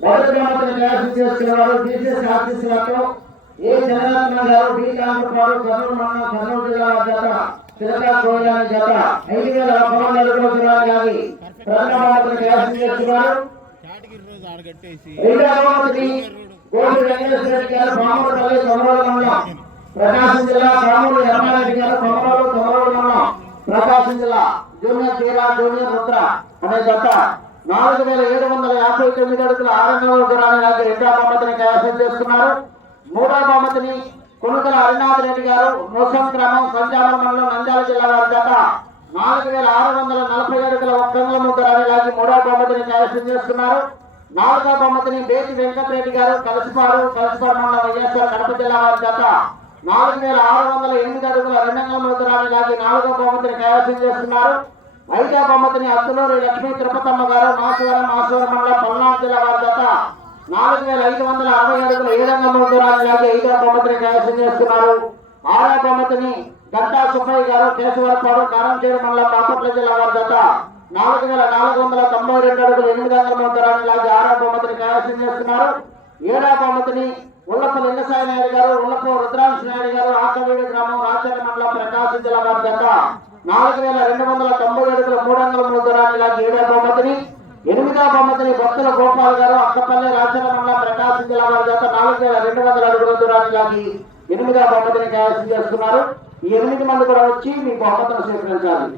మొదటి బహుమతిని న్యాసం చేస్తున్నారు బీసీఎస్ ఆఫీసులలో ఏ జగన్నాథ్ గారు బి కాంగ్రెస్ కర్నూలు మండలం కర్నూలు జిల్లా జత జత ఐదు వేల చేస్తున్నారు వెంకటేశ్వర రెడ్డి గారు మండలం ప్రకాశం జిల్లా గారు మండలం ప్రకాశం జిల్లా జూనియర్ తీరా జూనియర్ రుద్ర అనే జత. నాలుగు వేల ఏడు వందల యాభై తొమ్మిది అడుగుల ఆరంగంలో దూరాన్ని లాగే రెండవ బహుమతిని కైవసం చేసుకున్నారు. మూడవ బహుమతిని కొనుకల హరినాథ్ రెడ్డి గారు మోసం గ్రామం సంజామ మండలం నంద్యాల జిల్లా వారి గత నాలుగు వేల ఆరు వందల నలభై అడుగుల ఒక్కంగుల ముద్దరాన్ని లాగి మూడవ బహుమతిని కైవసం చేసుకున్నారు. నాలుగవ బహుమతిని బేటి వెంకటరెడ్డి గారు కలసిపాడు కలసిపాడు మండలం వైఎస్ఆర్ కడప జిల్లా వారి గత నాలుగు వేల ఆరు వందల ఎనిమిది అడుగుల రెండంగుల ముద్దరాన్ని లాగి నాలుగవ బహుమతిని కైవసం చేస్తున్నారు ఐదవ బహుమతిని అత్తులూరి లక్ష్మీ తిరుపతమ్మ గారు మాసవరం మాసవరం మండలం పల్నాడు జిల్లా వారి గత నాలుగు వేల ఐదు వందల అరవై అడుగుల ఏడంగల దూరాన్ని లాగి ఐదవ బహుమతిని కైవసం చేస్తున్నారు. ఆరో బహుమతిని గంటా సుబ్బయ్య గారు కేశవరపాడు కారంచేరు మండలం బాపట్ల జిల్లా వారి గత నాలుగు వేల నాలుగు వందల తొంభై రెండు అడుగులు ఎనిమిది వందల దూరాన్ని లాగి ఆరవ బహుమతిని కైవసం చేస్తున్నారు. ఏడవ బహుమతిని ఉల్లప్ప లింగసాయి నాయుడు గారు ఉల్లప్ప రుద్రాంశ నాయుడు గారు ఆకవీడి గ్రామం రాచర్ల మండలం ప్రకాశం జిల్లా వారి గత నాలుగు వేల రెండు వందల తొంభై అడుగుల మూడు వందల దూరాన్ని లాగి ఏడవ బహుమతిని ఎనిమిదవ బహుమతిని భక్తుల గోపాల్ గారు అక్కపల్లి రాచర్ల మండలం ప్రకాశం జిల్లా వారి చేత నాలుగు వేల రెండు వందల అడుగుల దూరాన్ని లాగి ఎనిమిదవ బహుమతిని కైవసం చేస్తున్నారు. ఈ ఎనిమిది మంది కూడా వచ్చి మీ బహుమతులు స్వీకరించాలి.